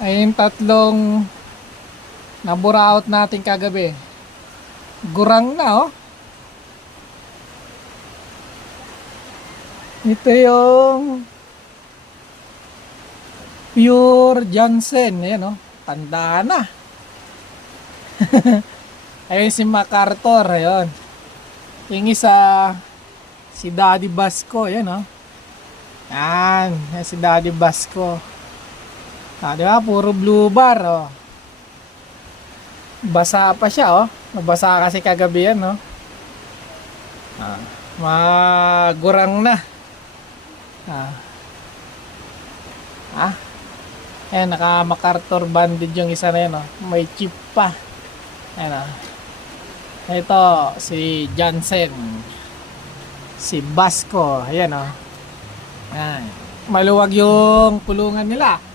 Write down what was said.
Ay yung tatlong naburaot natin kagabi. Gurang na, oh. Ito yung pure Johnson. Ayan, oh. Tanda na. Ayun si MacArthur. Ayun. Yung isa, si Daddy Basco. Ayan, oh. Yan. Yan si Daddy Basco. Ah, di ba? Puro blue bar, oh. Basa pa siya, oh. Nabasa kasi kagabi yan, no? Ah, magurang na. Ah. Ah. Ayan, naka MacArthur bandage yung isa na yun, oh. May chip pa. Ayan, oh. Ito, si Johnson. Si Basco. Ayan, oh. Ayan. Maluwag yung kulungan nila.